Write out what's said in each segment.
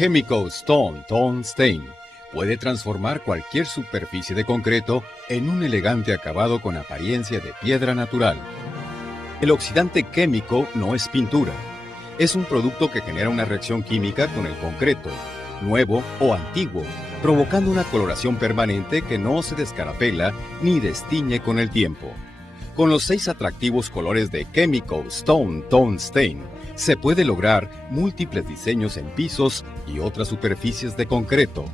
Chemical Stone Tone Stain puede transformar cualquier superficie de concreto en un elegante acabado con apariencia de piedra natural. El oxidante químico no es pintura. Es un producto que genera una reacción química con el concreto, nuevo o antiguo, provocando una coloración permanente que no se descarapela ni destiñe con el tiempo. Con los 6 atractivos colores de Chemical Stone Tone Stain, se puede lograr múltiples diseños en pisos y otras superficies de concreto.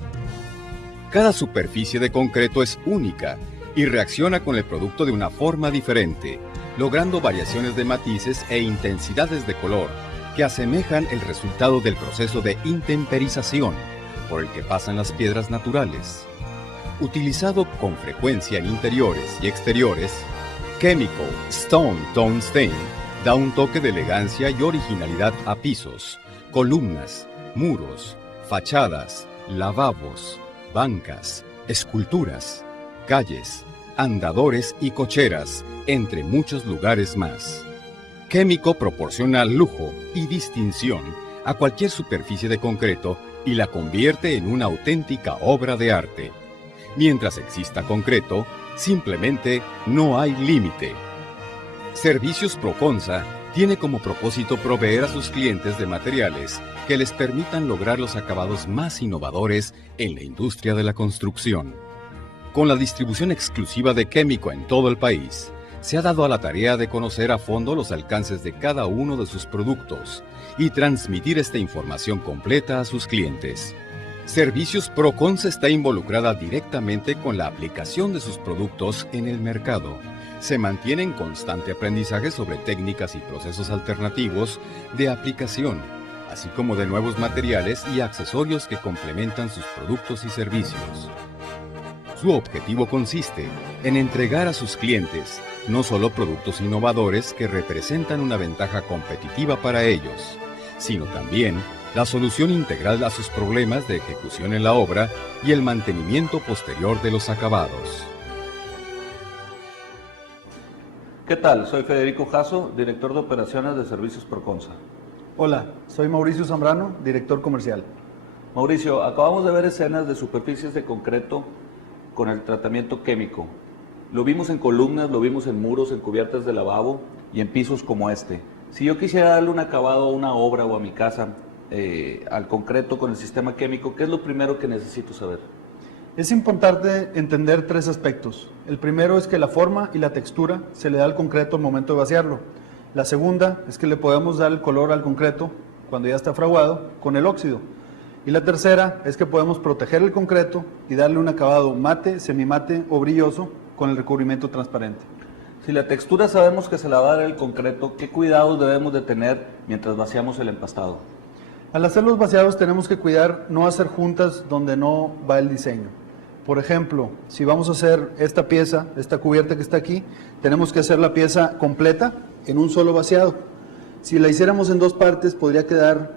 Cada superficie de concreto es única y reacciona con el producto de una forma diferente, logrando variaciones de matices e intensidades de color que asemejan el resultado del proceso de intemperización por el que pasan las piedras naturales. Utilizado con frecuencia en interiores y exteriores, Chemical Stone Tone Stain da un toque de elegancia y originalidad a pisos, columnas, muros, fachadas, lavabos, bancas, esculturas, calles, andadores y cocheras, entre muchos lugares más. Químico proporciona lujo y distinción a cualquier superficie de concreto y la convierte en una auténtica obra de arte. Mientras exista concreto, simplemente no hay límite. Servicios Proconsa tiene como propósito proveer a sus clientes de materiales que les permitan lograr los acabados más innovadores en la industria de la construcción. Con la distribución exclusiva de Químico en todo el país, se ha dado a la tarea de conocer a fondo los alcances de cada uno de sus productos y transmitir esta información completa a sus clientes. Servicios Proconsa está involucrada directamente con la aplicación de sus productos en el mercado. Se mantiene en constante aprendizaje sobre técnicas y procesos alternativos de aplicación, así como de nuevos materiales y accesorios que complementan sus productos y servicios. Su objetivo consiste en entregar a sus clientes no solo productos innovadores que representan una ventaja competitiva para ellos, sino también la solución integral a sus problemas de ejecución en la obra y el mantenimiento posterior de los acabados. ¿Qué tal? Soy Federico Jasso, director de operaciones de Servicios Proconsa. Hola, soy Mauricio Zambrano, director comercial. Mauricio, acabamos de ver escenas de superficies de concreto con el tratamiento químico. Lo vimos en columnas, lo vimos en muros, en cubiertas de lavabo y en pisos como este. Si yo quisiera darle un acabado a una obra o a mi casa, al concreto con el sistema químico, ¿qué es lo primero que necesito saber? Es importante entender 3 aspectos. El primero es que la forma y la textura se le da al concreto al momento de vaciarlo. La segunda es que le podemos dar el color al concreto cuando ya está fraguado con el óxido. Y la tercera es que podemos proteger el concreto y darle un acabado mate, semimate o brilloso con el recubrimiento transparente. Si la textura sabemos que se la va a dar el concreto, ¿qué cuidados debemos de tener mientras vaciamos el empastado? Al hacer los vaciados tenemos que cuidar no hacer juntas donde no va el diseño. Por ejemplo, si vamos a hacer esta pieza, esta cubierta que está aquí, tenemos que hacer la pieza completa en un solo vaciado. Si la hiciéramos en 2 partes, podría quedar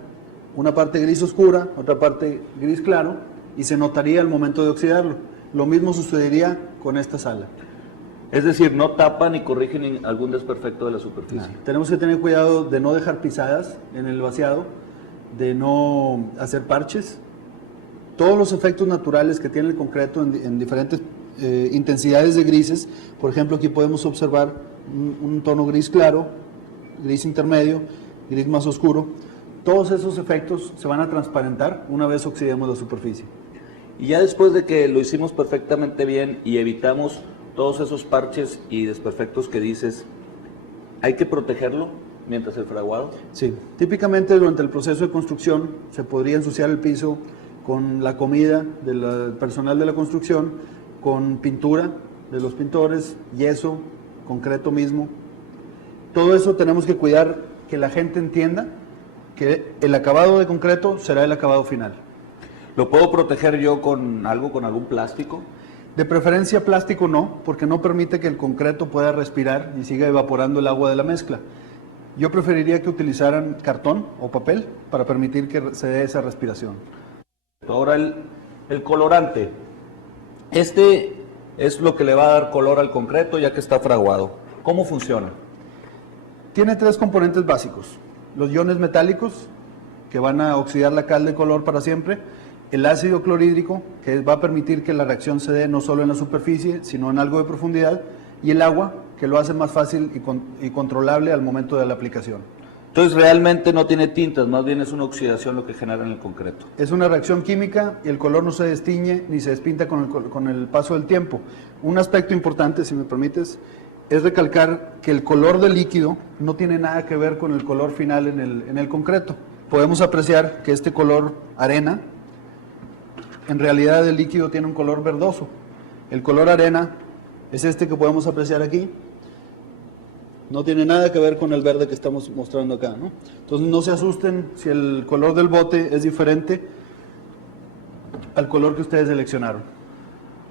una parte gris oscura, otra parte gris claro, y se notaría al momento de oxidarlo. Lo mismo sucedería con esta sala. Es decir, no tapan ni corrigen algún desperfecto de la superficie. Tenemos que tener cuidado de no dejar pisadas en el vaciado, de no hacer parches. Todos los efectos naturales que tiene el concreto en diferentes intensidades de grises. Por ejemplo, aquí podemos observar un tono gris claro, gris intermedio, gris más oscuro. Todos esos efectos se van a transparentar una vez oxidemos la superficie. Y ya después de que lo hicimos perfectamente bien y evitamos todos esos parches y desperfectos que dices, ¿hay que protegerlo mientras el fraguado? Sí, típicamente durante el proceso de construcción se podría ensuciar el piso con la comida del personal de la construcción, con pintura de los pintores, yeso, concreto mismo. Todo eso tenemos que cuidar que la gente entienda que el acabado de concreto será el acabado final. ¿Lo puedo proteger yo con algo, con algún plástico? De preferencia plástico no, porque no permite que el concreto pueda respirar y siga evaporando el agua de la mezcla. Yo preferiría que utilizaran cartón o papel para permitir que se dé esa respiración. Ahora el colorante. Este es lo que le va a dar color al concreto ya que está fraguado. ¿Cómo funciona? Tiene 3 componentes básicos: los iones metálicos, que van a oxidar la cal de color para siempre, el ácido clorhídrico, que va a permitir que la reacción se dé no solo en la superficie, sino en algo de profundidad, y el agua, que lo hace más fácil y controlable al momento de la aplicación. Entonces realmente no tiene tintas, más bien es una oxidación lo que genera en el concreto. Es una reacción química y el color no se destiñe ni se despinta con el paso del tiempo. Un aspecto importante, si me permites, es recalcar que el color del líquido no tiene nada que ver con el color final en el concreto. Podemos apreciar que este color arena, en realidad el líquido tiene un color verdoso. El color arena es este que podemos apreciar aquí. No tiene nada que ver con el verde que estamos mostrando acá, ¿no? Entonces no se asusten si el color del bote es diferente al color que ustedes seleccionaron.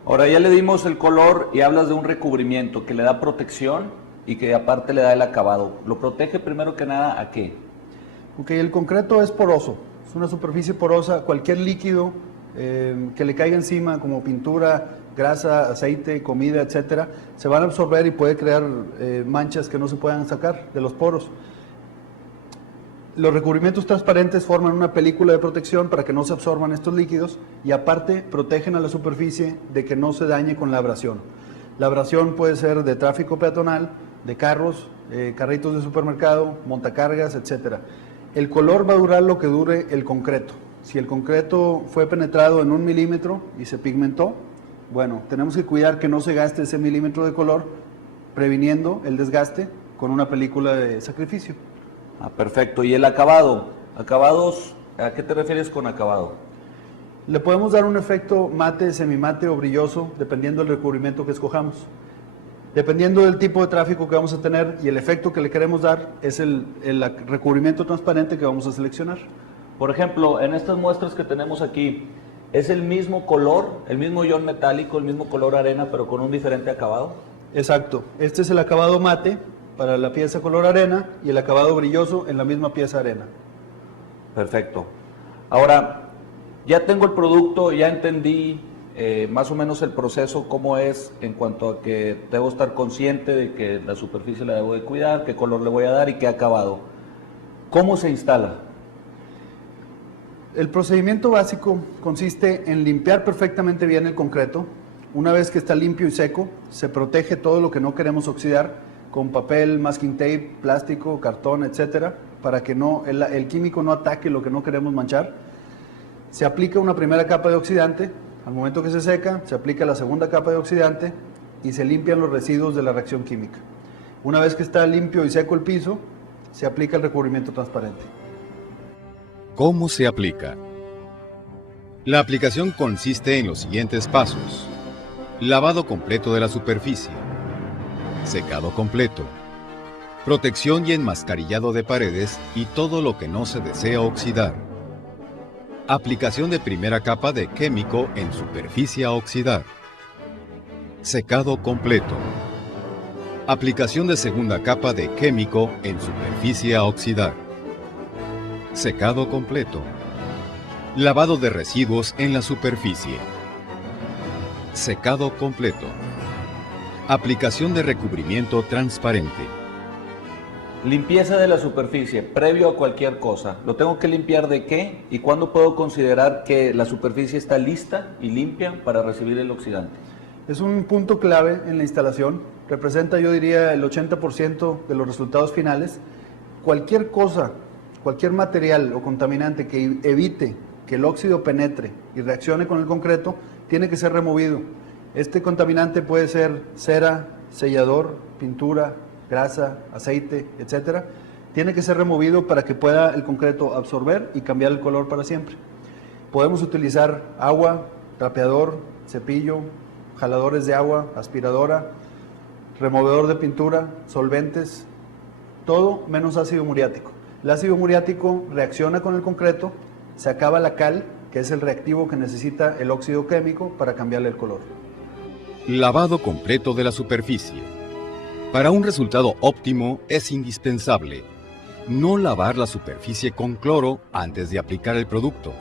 Ahora ya le dimos el color y hablas de un recubrimiento que le da protección y que aparte le da el acabado. ¿Lo protege primero que nada a qué? Ok, el concreto es poroso, es una superficie porosa. Cualquier líquido que le caiga encima, como pintura, grasa, aceite, comida, etcétera, se van a absorber y puede crear manchas que no se puedan sacar de los poros. Los recubrimientos transparentes forman una película de protección para que no se absorban estos líquidos y aparte protegen a la superficie de que no se dañe con la abrasión. La abrasión puede ser de tráfico peatonal, de carros, carritos de supermercado, montacargas, etcétera. El color va a durar lo que dure el concreto. Si el concreto fue penetrado en 1 milímetro y se pigmentó, bueno, tenemos que cuidar que no se gaste ese milímetro de color, previniendo el desgaste con una película de sacrificio. Ah, perfecto. ¿Y el acabado? ¿Acabados? ¿A qué te refieres con acabado? Le podemos dar un efecto mate, semimate o brilloso, dependiendo del recubrimiento que escojamos. Dependiendo del tipo de tráfico que vamos a tener y el efecto que le queremos dar, es el recubrimiento transparente que vamos a seleccionar. Por ejemplo, en estas muestras que tenemos aquí, ¿es el mismo color, el mismo ion metálico, el mismo color arena, pero con un diferente acabado? Exacto. Este es el acabado mate para la pieza color arena y el acabado brilloso en la misma pieza arena. Perfecto. Ahora, ya tengo el producto, ya entendí más o menos el proceso, cómo es en cuanto a que debo estar consciente de que la superficie la debo de cuidar, qué color le voy a dar y qué acabado. ¿Cómo se instala? El procedimiento básico consiste en limpiar perfectamente bien el concreto. Una vez que está limpio y seco, se protege todo lo que no queremos oxidar con papel, masking tape, plástico, cartón, etcétera, para que el químico no ataque lo que no queremos manchar. Se aplica una primera capa de oxidante. Al momento que se seca, se aplica la segunda capa de oxidante y se limpian los residuos de la reacción química. Una vez que está limpio y seco el piso, se aplica el recubrimiento transparente. ¿Cómo se aplica? La aplicación consiste en los siguientes pasos: lavado completo de la superficie, secado completo, protección y enmascarillado de paredes y todo lo que no se desea oxidar, aplicación de primera capa de químico en superficie a oxidar, secado completo, aplicación de segunda capa de químico en superficie a oxidar, secado completo, lavado de residuos en la superficie, secado completo, aplicación de recubrimiento transparente. Limpieza de la superficie, previo a cualquier cosa. ¿Lo tengo que limpiar de qué? ¿Y cuándo puedo considerar que la superficie está lista y limpia para recibir el oxidante? Es un punto clave en la instalación. Representa, yo diría, el 80% de los resultados finales. Cualquier cosa, cualquier material o contaminante que evite que el óxido penetre y reaccione con el concreto, tiene que ser removido. Este contaminante puede ser cera, sellador, pintura, grasa, aceite, etcétera. Tiene que ser removido para que pueda el concreto absorber y cambiar el color para siempre. Podemos utilizar agua, trapeador, cepillo, jaladores de agua, aspiradora, removedor de pintura, solventes, todo menos ácido muriático. El ácido muriático reacciona con el concreto, se acaba la cal, que es el reactivo que necesita el óxido químico para cambiarle el color. Lavado completo de la superficie. Para un resultado óptimo es indispensable no lavar la superficie con cloro antes de aplicar el producto,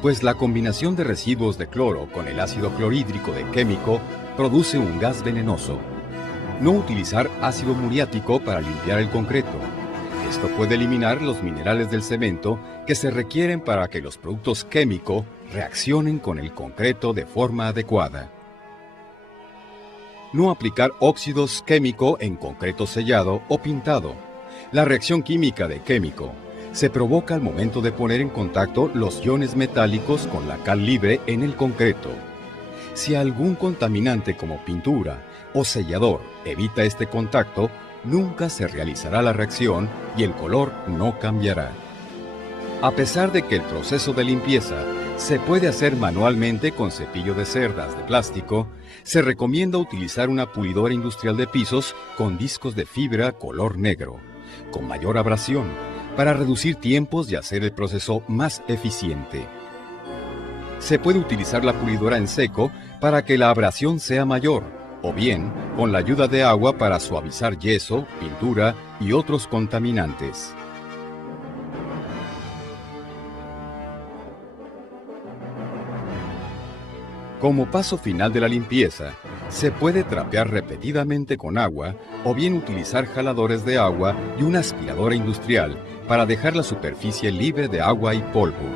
pues la combinación de residuos de cloro con el ácido clorhídrico de químico produce un gas venenoso. No utilizar ácido muriático para limpiar el concreto. Esto puede eliminar los minerales del cemento que se requieren para que los productos químicos reaccionen con el concreto de forma adecuada. No aplicar óxidos químicos en concreto sellado o pintado. La reacción química de químico se provoca al momento de poner en contacto los iones metálicos con la cal libre en el concreto. Si algún contaminante como pintura o sellador evita este contacto, nunca se realizará la reacción y el color no cambiará. A pesar de que el proceso de limpieza se puede hacer manualmente con cepillo de cerdas de plástico, se recomienda utilizar una pulidora industrial de pisos con discos de fibra color negro, con mayor abrasión, para reducir tiempos y hacer el proceso más eficiente. Se puede utilizar la pulidora en seco para que la abrasión sea mayor, o bien con la ayuda de agua para suavizar yeso, pintura y otros contaminantes. Como paso final de la limpieza, se puede trapear repetidamente con agua o bien utilizar jaladores de agua y una aspiradora industrial para dejar la superficie libre de agua y polvo.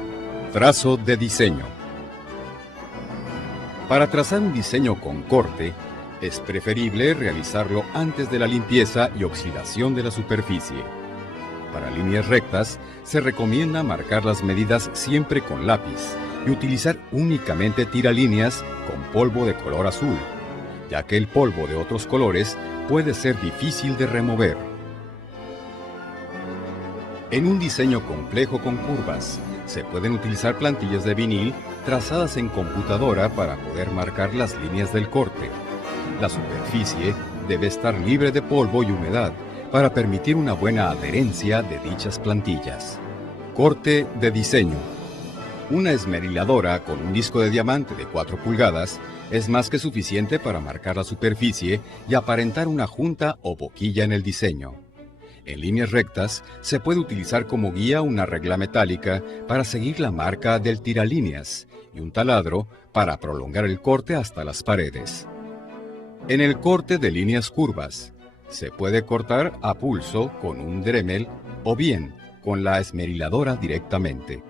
Trazo de diseño. Para trazar un diseño con corte, es preferible realizarlo antes de la limpieza y oxidación de la superficie. Para líneas rectas, se recomienda marcar las medidas siempre con lápiz y utilizar únicamente tiralíneas con polvo de color azul, ya que el polvo de otros colores puede ser difícil de remover. En un diseño complejo con curvas, se pueden utilizar plantillas de vinil trazadas en computadora para poder marcar las líneas del corte. La superficie debe estar libre de polvo y humedad para permitir una buena adherencia de dichas plantillas. Corte de diseño. Una esmeriladora con un disco de diamante de 4 pulgadas es más que suficiente para marcar la superficie y aparentar una junta o boquilla en el diseño. En líneas rectas, se puede utilizar como guía una regla metálica para seguir la marca del tiralíneas y un taladro para prolongar el corte hasta las paredes. En el corte de líneas curvas, se puede cortar a pulso con un Dremel o bien con la esmeriladora directamente.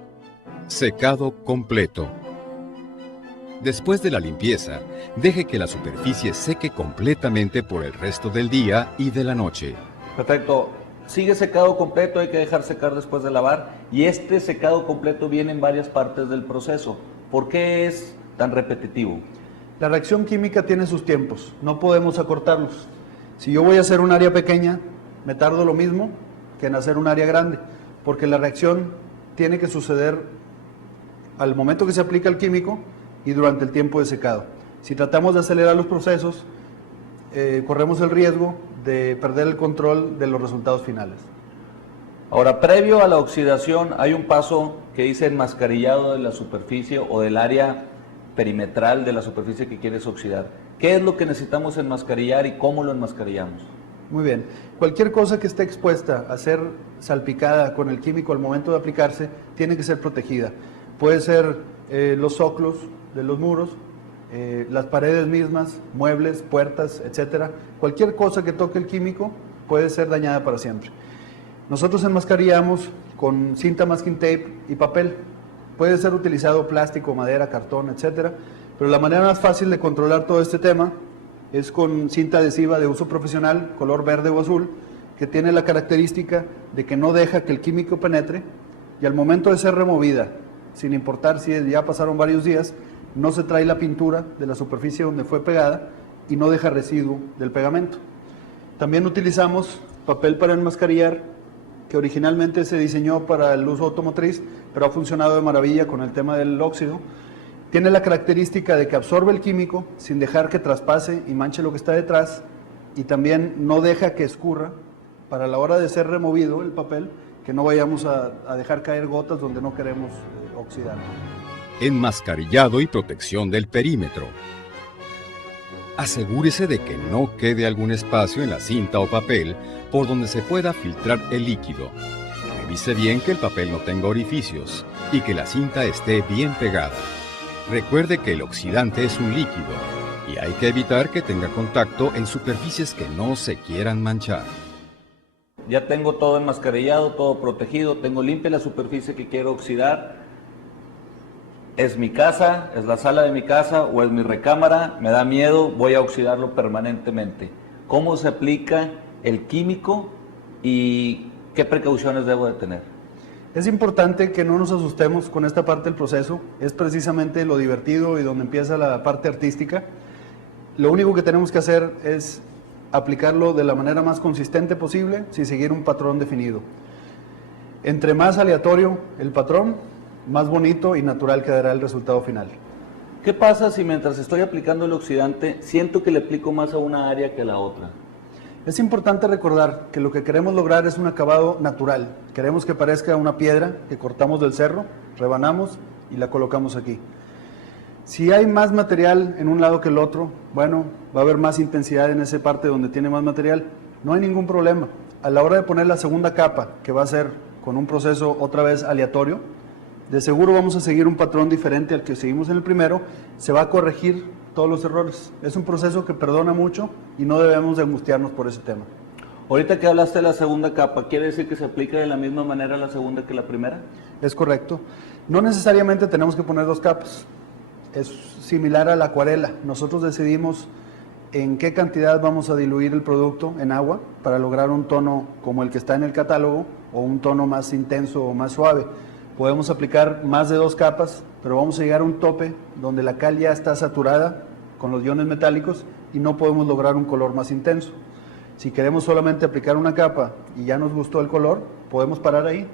Secado completo. Después de la limpieza, deje que la superficie seque completamente por el resto del día y de la noche. Perfecto. Sigue secado completo, hay que dejar secar después de lavar. Y este secado completo viene en varias partes del proceso. ¿Por qué es tan repetitivo? La reacción química tiene sus tiempos, no podemos acortarlos. Si yo voy a hacer un área pequeña, me tardo lo mismo que en hacer un área grande, porque la reacción tiene que suceder al momento que se aplica el químico y durante el tiempo de secado. Si tratamos de acelerar los procesos, corremos el riesgo de perder el control de los resultados finales. Ahora, previo a la oxidación, hay un paso que dice enmascarillado de la superficie o del área perimetral de la superficie que quieres oxidar. ¿Qué es lo que necesitamos enmascarillar y cómo lo enmascarillamos? Muy bien. Cualquier cosa que esté expuesta a ser salpicada con el químico al momento de aplicarse, tiene que ser protegida. Puede ser los zócalos de los muros, las paredes mismas, muebles, puertas, etcétera. Cualquier cosa que toque el químico puede ser dañada para siempre. Nosotros enmascarillamos con cinta masking tape y papel. Puede ser utilizado plástico, madera, cartón, etcétera. Pero la manera más fácil de controlar todo este tema es con cinta adhesiva de uso profesional, color verde o azul, que tiene la característica de que no deja que el químico penetre y al momento de ser removida, sin importar si ya pasaron varios días, no se trae la pintura de la superficie donde fue pegada y no deja residuo del pegamento. También utilizamos papel para enmascarillar, que originalmente se diseñó para el uso automotriz, pero ha funcionado de maravilla con el tema del óxido. Tiene la característica de que absorbe el químico sin dejar que traspase y manche lo que está detrás, y también no deja que escurra para la hora de ser removido el papel, que no vayamos a dejar caer gotas donde no queremos oxidar. Enmascarillado y protección del perímetro. Asegúrese de que no quede algún espacio en la cinta o papel por donde se pueda filtrar el líquido. Revise bien que el papel no tenga orificios y que la cinta esté bien pegada. Recuerde que el oxidante es un líquido y hay que evitar que tenga contacto en superficies que no se quieran manchar. ya tengo todo enmascarillado, todo protegido, tengo limpia la superficie que quiero oxidar. ¿Es mi casa, es la sala de mi casa o es mi recámara? Me da miedo, voy a oxidarlo permanentemente. ¿Cómo se aplica el químico y qué precauciones debo de tener? Es importante que no nos asustemos con esta parte del proceso, es precisamente lo divertido y donde empieza la parte artística. Lo único que tenemos que hacer es aplicarlo de la manera más consistente posible, sin seguir un patrón definido. Entre más aleatorio el patrón, más bonito y natural quedará el resultado final. ¿Qué pasa si mientras estoy aplicando el oxidante siento que le aplico más a una área que a la otra? Es importante recordar que lo que queremos lograr es un acabado natural. Queremos que parezca una piedra que cortamos del cerro, rebanamos y la colocamos aquí. Si hay más material en un lado que el otro, bueno, va a haber más intensidad en esa parte donde tiene más material. No hay ningún problema. A la hora de poner la segunda capa, que va a ser con un proceso otra vez aleatorio, de seguro vamos a seguir un patrón diferente al que seguimos en el primero, se va a corregir todos los errores. Es un proceso que perdona mucho y no debemos de angustiarnos por ese tema. Ahorita que hablaste de la segunda capa, ¿quiere decir que se aplica de la misma manera la segunda que la primera? Es correcto. No necesariamente tenemos que poner dos capas. Es similar a la acuarela. Nosotros decidimos en qué cantidad vamos a diluir el producto en agua para lograr un tono como el que está en el catálogo o un tono más intenso o más suave. Podemos aplicar más de dos capas, pero vamos a llegar a un tope donde la cal ya está saturada con los iones metálicos y no podemos lograr un color más intenso. Si queremos solamente aplicar una capa y ya nos gustó el color, podemos parar ahí.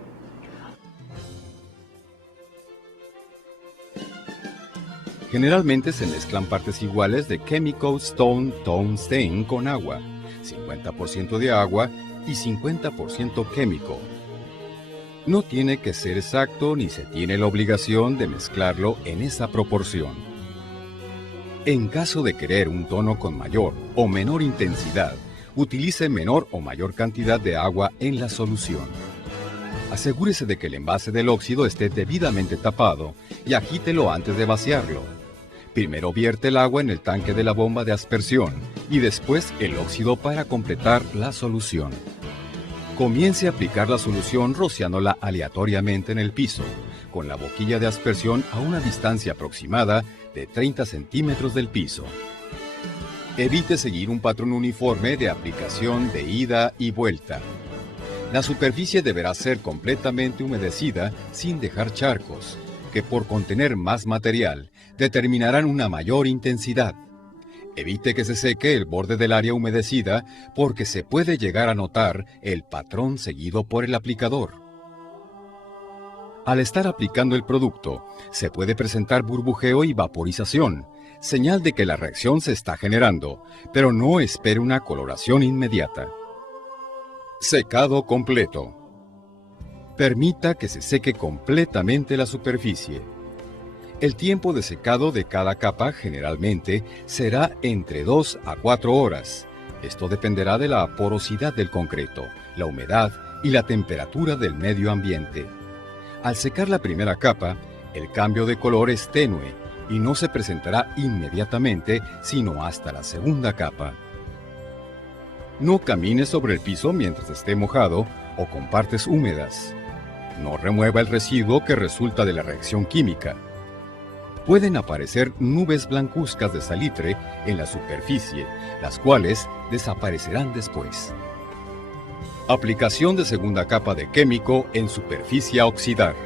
Generalmente se mezclan partes iguales de Chemical Stone Tone Stain con agua, 50% de agua y 50% químico. No tiene que ser exacto ni se tiene la obligación de mezclarlo en esa proporción. En caso de querer un tono con mayor o menor intensidad, utilice menor o mayor cantidad de agua en la solución. Asegúrese de que el envase del óxido esté debidamente tapado y agítelo antes de vaciarlo. Primero vierte el agua en el tanque de la bomba de aspersión y después el óxido para completar la solución. Comience a aplicar la solución rociándola aleatoriamente en el piso, con la boquilla de aspersión a una distancia aproximada de 30 centímetros del piso. Evite seguir un patrón uniforme de aplicación de ida y vuelta. La superficie deberá ser completamente humedecida sin dejar charcos, que por contener más material determinarán una mayor intensidad. Evite que se seque el borde del área humedecida porque se puede llegar a notar el patrón seguido por el aplicador. Al estar aplicando el producto, se puede presentar burbujeo y vaporización, señal de que la reacción se está generando, pero no espere una coloración inmediata. Secado completo. Permita que se seque completamente la superficie. El tiempo de secado de cada capa generalmente será entre 2 a 4 horas. Esto dependerá de la porosidad del concreto, la humedad y la temperatura del medio ambiente. Al secar la primera capa, el cambio de color es tenue y no se presentará inmediatamente sino hasta la segunda capa. No camine sobre el piso mientras esté mojado o con partes húmedas. No remueva el residuo que resulta de la reacción química. Pueden aparecer nubes blancuzcas de salitre en la superficie, las cuales desaparecerán después. Aplicación de segunda capa de químico en superficie a oxidar.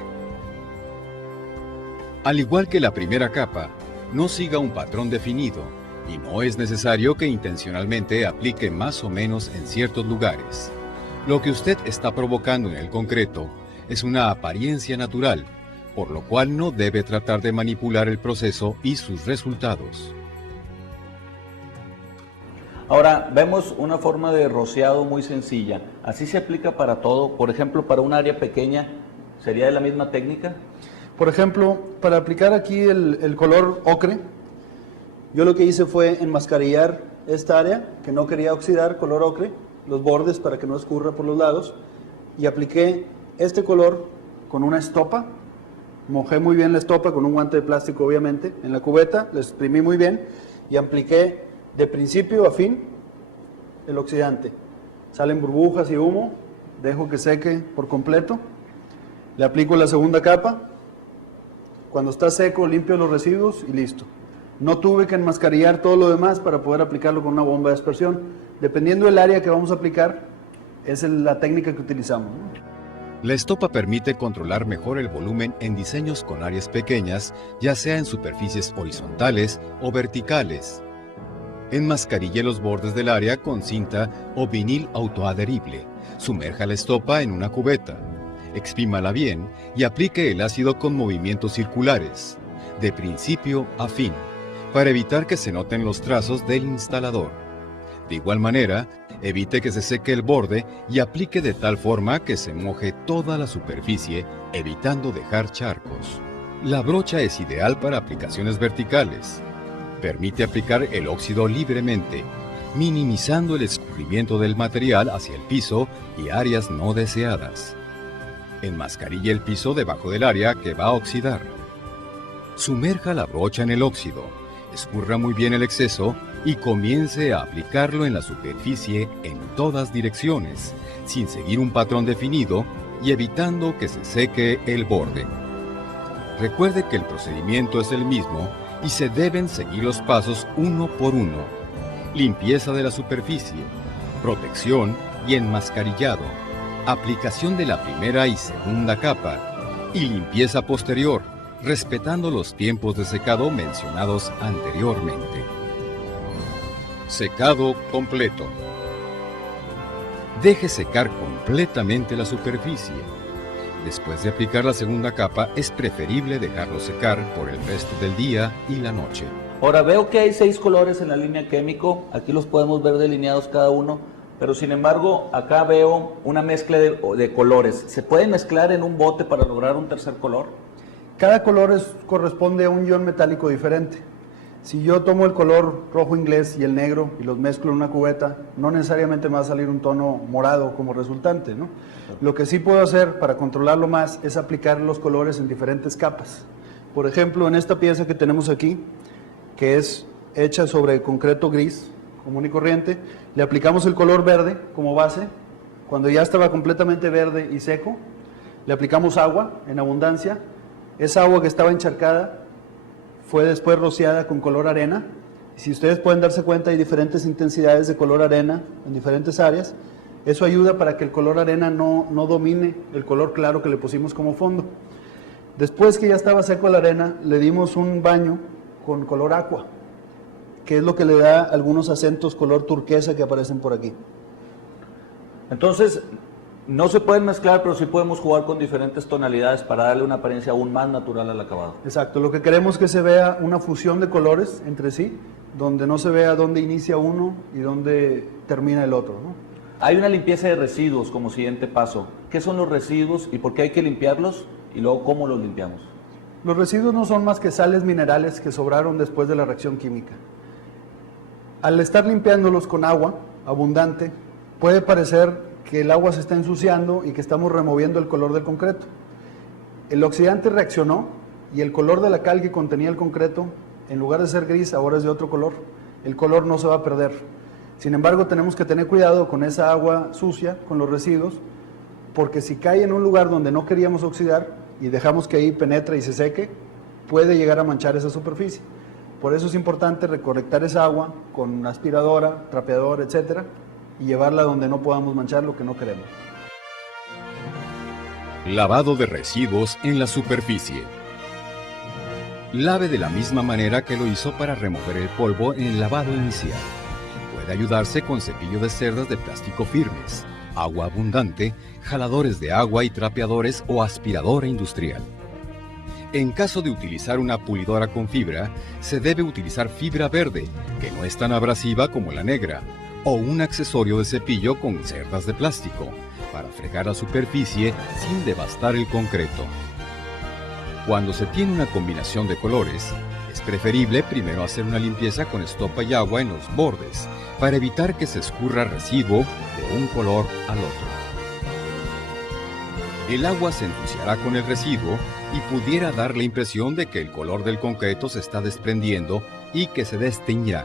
Al igual que la primera capa, no siga un patrón definido y no es necesario que intencionalmente aplique más o menos en ciertos lugares. Lo que usted está provocando en el concreto es una apariencia natural, por lo cual no debe tratar de manipular el proceso y sus resultados. Ahora, vemos una forma de rociado muy sencilla. ¿Así se aplica para todo? Por ejemplo, para un área pequeña, ¿sería de la misma técnica? Por ejemplo, para aplicar aquí el color ocre, yo lo que hice fue enmascarillar esta área, que no quería oxidar, color ocre, los bordes para que no escurra por los lados, y apliqué este color con una estopa. Mojé muy bien la estopa con un guante de plástico, obviamente, en la cubeta, la exprimí muy bien y apliqué de principio a fin el oxidante. Salen burbujas y humo, dejo que seque por completo, le aplico la segunda capa, cuando está seco limpio los residuos y listo. No tuve que enmascarillar todo lo demás para poder aplicarlo con una bomba de aspersión. Dependiendo del área que vamos a aplicar, esa es la técnica que utilizamos, ¿no? La estopa permite controlar mejor el volumen en diseños con áreas pequeñas, ya sea en superficies horizontales o verticales. Enmascarille los bordes del área con cinta o vinil autoadherible. Sumerja la estopa en una cubeta. Exprímala bien y aplique el ácido con movimientos circulares, de principio a fin, para evitar que se noten los trazos del instalador. De igual manera, evite que se seque el borde y aplique de tal forma que se moje toda la superficie, evitando dejar charcos. La brocha es ideal para aplicaciones verticales. Permite aplicar el óxido libremente, minimizando el escurrimiento del material hacia el piso y áreas no deseadas. Enmascarille el piso debajo del área que va a oxidar. Sumerja la brocha en el óxido, escurra muy bien el exceso y comience a aplicarlo en la superficie en todas direcciones, sin seguir un patrón definido y evitando que se seque el borde. Recuerde que el procedimiento es el mismo y se deben seguir los pasos uno por uno. Limpieza de la superficie, protección y enmascarillado, aplicación de la primera y segunda capa y limpieza posterior, respetando los tiempos de secado mencionados anteriormente. Secado completo. Deje secar completamente la superficie. Después de aplicar la segunda capa, es preferible dejarlo secar por el resto del día y la noche. Ahora veo que hay 6 colores en la línea químico, aquí los podemos ver delineados cada uno, pero sin embargo acá veo una mezcla de colores. ¿Se pueden mezclar en un bote para lograr un tercer color? Cada color corresponde a un ion metálico diferente. Si yo tomo el color rojo inglés y el negro y los mezclo en una cubeta, no necesariamente me va a salir un tono morado como resultante, ¿no? Lo que sí puedo hacer para controlarlo más es aplicar los colores en diferentes capas. Por ejemplo, en esta pieza que tenemos aquí, que es hecha sobre concreto gris común y corriente, le aplicamos el color verde como base. Cuando ya estaba completamente verde y seco, le aplicamos agua en abundancia. Esa agua que estaba encharcada fue después rociada con color arena. Si ustedes pueden darse cuenta, hay diferentes intensidades de color arena en diferentes áreas. Eso ayuda para que el color arena no domine el color claro que le pusimos como fondo. Después que ya estaba seco la arena, le dimos un baño con color aqua, que es lo que le da algunos acentos color turquesa que aparecen por aquí. Entonces, no se pueden mezclar, pero sí podemos jugar con diferentes tonalidades para darle una apariencia aún más natural al acabado. Exacto, lo que queremos es que se vea una fusión de colores entre sí, donde no se vea dónde inicia uno y dónde termina el otro, ¿no? Hay una limpieza de residuos como siguiente paso. ¿Qué son los residuos y por qué hay que limpiarlos? Y luego, ¿cómo los limpiamos? Los residuos no son más que sales minerales que sobraron después de la reacción química. Al estar limpiándolos con agua abundante, puede parecer que el agua se está ensuciando y que estamos removiendo el color del concreto. El oxidante reaccionó y el color de la cal que contenía el concreto, en lugar de ser gris, ahora es de otro color. El color no se va a perder. Sin embargo, tenemos que tener cuidado con esa agua sucia, con los residuos, porque si cae en un lugar donde no queríamos oxidar y dejamos que ahí penetre y se seque, puede llegar a manchar esa superficie. Por eso es importante recolectar esa agua con aspiradora, trapeador, etcétera, y llevarla donde no podamos manchar lo que no queremos. Lavado de residuos en la superficie. Lave de la misma manera que lo hizo para remover el polvo en el lavado inicial. Puede ayudarse con cepillo de cerdas de plástico firmes, agua abundante, jaladores de agua y trapeadores o aspiradora industrial. En caso de utilizar una pulidora con fibra, se debe utilizar fibra verde, que no es tan abrasiva como la negra, o un accesorio de cepillo con cerdas de plástico, para fregar la superficie sin devastar el concreto. Cuando se tiene una combinación de colores, es preferible primero hacer una limpieza con estopa y agua en los bordes, para evitar que se escurra residuo de un color al otro. El agua se ensuciará con el residuo y pudiera dar la impresión de que el color del concreto se está desprendiendo y que se desteñirá.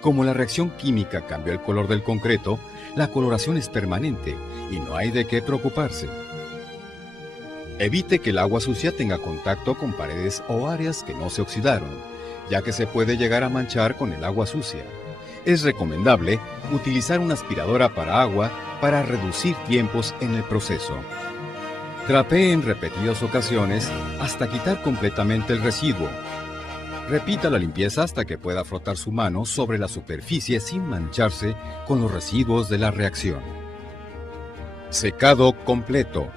Como la reacción química cambió el color del concreto, la coloración es permanente y no hay de qué preocuparse. Evite que el agua sucia tenga contacto con paredes o áreas que no se oxidaron, ya que se puede llegar a manchar con el agua sucia. Es recomendable utilizar una aspiradora para agua para reducir tiempos en el proceso. Trapee en repetidas ocasiones hasta quitar completamente el residuo. Repita la limpieza hasta que pueda frotar su mano sobre la superficie sin mancharse con los residuos de la reacción. Secado completo.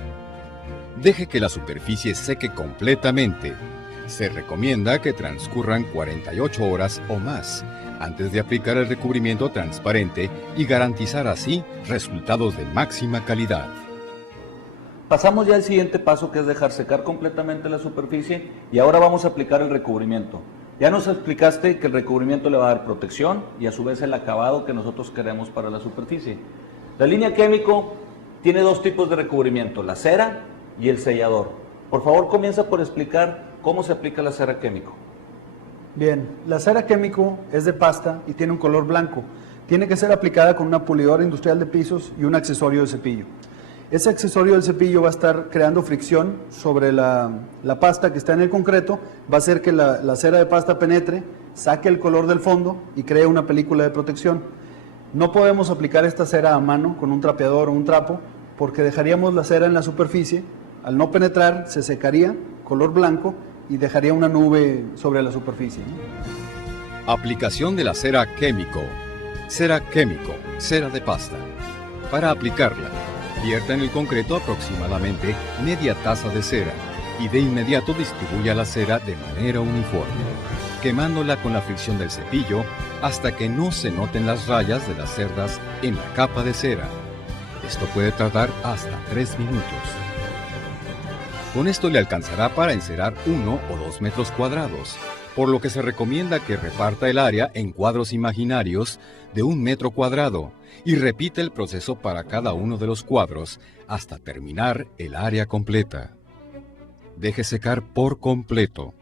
Deje que la superficie seque completamente. Se recomienda que transcurran 48 horas o más antes de aplicar el recubrimiento transparente y garantizar así resultados de máxima calidad. Pasamos ya al siguiente paso, que es dejar secar completamente la superficie, y ahora vamos a aplicar el recubrimiento. Ya nos explicaste que el recubrimiento le va a dar protección y a su vez el acabado que nosotros queremos para la superficie. La línea Quémico tiene dos tipos de recubrimiento, la cera y el sellador. Por favor, comienza por explicar cómo se aplica la cera Quémico. Bien, la cera Quémico es de pasta y tiene un color blanco. Tiene que ser aplicada con una pulidora industrial de pisos y un accesorio de cepillo. Ese accesorio del cepillo va a estar creando fricción sobre la pasta que está en el concreto, va a hacer que la cera de pasta penetre, saque el color del fondo y cree una película de protección. No podemos aplicar esta cera a mano con un trapeador o un trapo, porque dejaríamos la cera en la superficie, al no penetrar se secaría, color blanco, y dejaría una nube sobre la superficie. Aplicación de la cera Quémico. Cera Quémico, cera de pasta. Para aplicarla, vierta en el concreto aproximadamente media taza de cera y de inmediato distribuya la cera de manera uniforme, quemándola con la fricción del cepillo hasta que no se noten las rayas de las cerdas en la capa de cera. Esto puede tardar hasta 3 minutos. Con esto le alcanzará para encerar 1 o 2 metros cuadrados, por lo que se recomienda que reparta el área en cuadros imaginarios de 1 metro cuadrado y repite el proceso para cada uno de los cuadros hasta terminar el área completa. Deje secar por completo.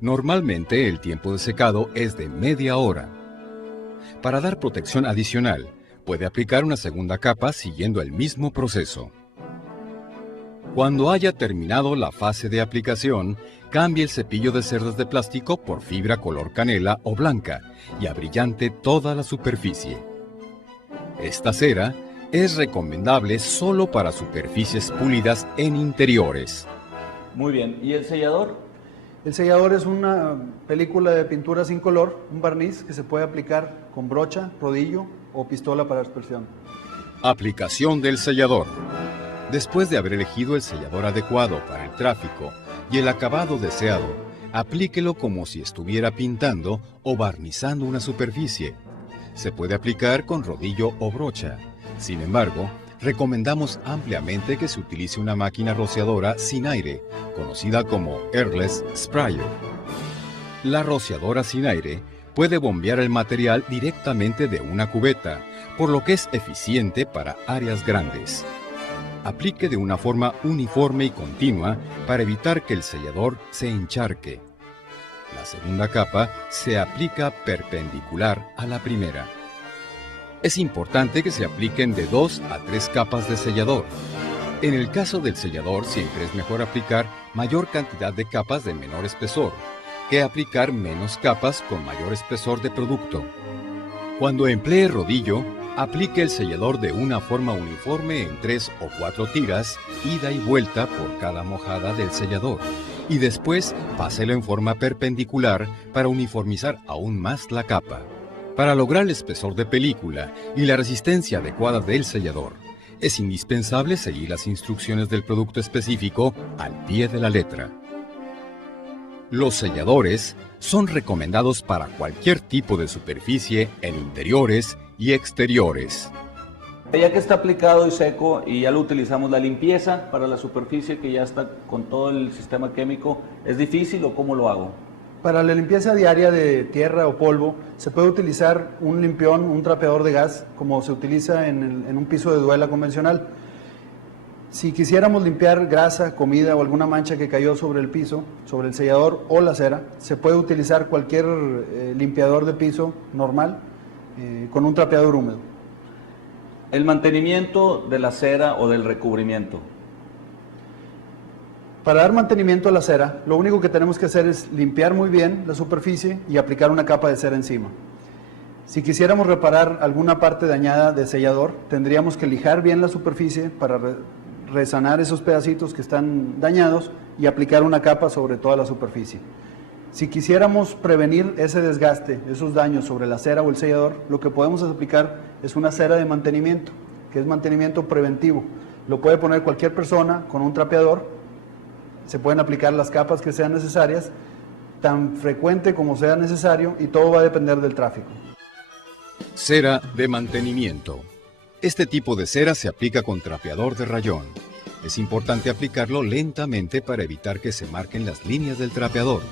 Normalmente el tiempo de secado es de media hora. Para dar protección adicional, puede aplicar una segunda capa siguiendo el mismo proceso. Cuando haya terminado la fase de aplicación, cambie el cepillo de cerdas de plástico por fibra color canela o blanca y abrillante toda la superficie. Esta cera es recomendable solo para superficies pulidas en interiores. Muy bien, ¿y el sellador? El sellador es una película de pintura sin color, un barniz que se puede aplicar con brocha, rodillo o pistola para aspersión. Aplicación del sellador. Después de haber elegido el sellador adecuado para el tráfico y el acabado deseado, aplíquelo como si estuviera pintando o barnizando una superficie. Se puede aplicar con rodillo o brocha. Sin embargo, recomendamos ampliamente que se utilice una máquina rociadora sin aire, conocida como airless sprayer. La rociadora sin aire puede bombear el material directamente de una cubeta, por lo que es eficiente para áreas grandes. Aplique de una forma uniforme y continua para evitar que el sellador se encharque. La segunda capa se aplica perpendicular a la primera. Es importante que se apliquen de 2 a 3 capas de sellador. En el caso del sellador siempre es mejor aplicar mayor cantidad de capas de menor espesor que aplicar menos capas con mayor espesor de producto. Cuando emplee rodillo, aplique el sellador de una forma uniforme en 3 o 4 tiras, ida y vuelta por cada mojada del sellador, y después páselo en forma perpendicular para uniformizar aún más la capa. Para lograr el espesor de película y la resistencia adecuada del sellador, es indispensable seguir las instrucciones del producto específico al pie de la letra. Los selladores son recomendados para cualquier tipo de superficie en interiores y exteriores. Ya que está aplicado y seco y ya lo utilizamos, la limpieza para la superficie que ya está con todo el sistema químico, ¿es difícil o cómo lo hago? Para la limpieza diaria de tierra o polvo, se puede utilizar un limpión, un trapeador de gas, como se utiliza en un piso de duela convencional. Si quisiéramos limpiar grasa, comida o alguna mancha que cayó sobre el piso, sobre el sellador o la cera, se puede utilizar cualquier limpiador de piso normal con un trapeador húmedo. El mantenimiento de la cera o del recubrimiento. Para dar mantenimiento a la cera, lo único que tenemos que hacer es limpiar muy bien la superficie y aplicar una capa de cera encima. Si quisiéramos reparar alguna parte dañada de sellador, tendríamos que lijar bien la superficie para resanar esos pedacitos que están dañados y aplicar una capa sobre toda la superficie. Si quisiéramos prevenir ese desgaste, esos daños sobre la cera o el sellador, lo que podemos aplicar es una cera de mantenimiento, que es mantenimiento preventivo. Lo puede poner cualquier persona con un trapeador, se pueden aplicar las capas que sean necesarias, tan frecuente como sea necesario, y todo va a depender del tráfico. Cera de mantenimiento. Este tipo de cera se aplica con trapeador de rayón. Es importante aplicarlo lentamente para evitar que se marquen las líneas del trapeador.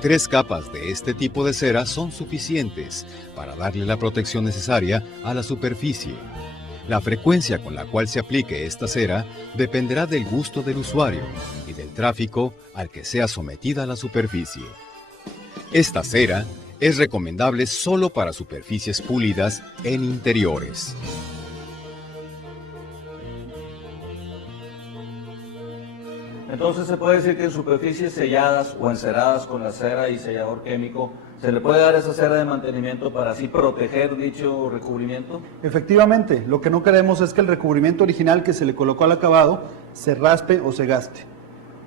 3 capas de este tipo de cera son suficientes para darle la protección necesaria a la superficie. La frecuencia con la cual se aplique esta cera dependerá del gusto del usuario y del tráfico al que sea sometida la superficie. Esta cera es recomendable solo para superficies pulidas en interiores. Entonces se puede decir que en superficies selladas o enceradas con la cera y sellador químico, ¿se le puede dar esa cera de mantenimiento para así proteger dicho recubrimiento? Efectivamente, lo que no queremos es que el recubrimiento original que se le colocó al acabado se raspe o se gaste.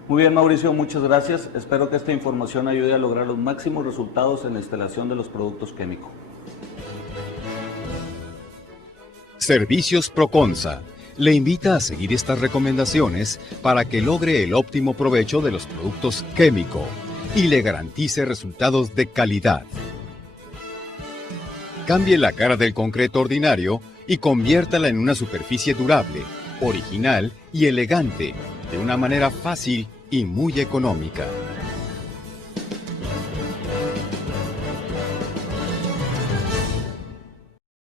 Muy bien, Mauricio, muchas gracias. Espero que esta información ayude a lograr los máximos resultados en la instalación de los productos químicos. Servicios Proconsa le invita a seguir estas recomendaciones para que logre el óptimo provecho de los productos Químico y le garantice resultados de calidad. Cambie la cara del concreto ordinario y conviértala en una superficie durable, original y elegante, de una manera fácil y muy económica.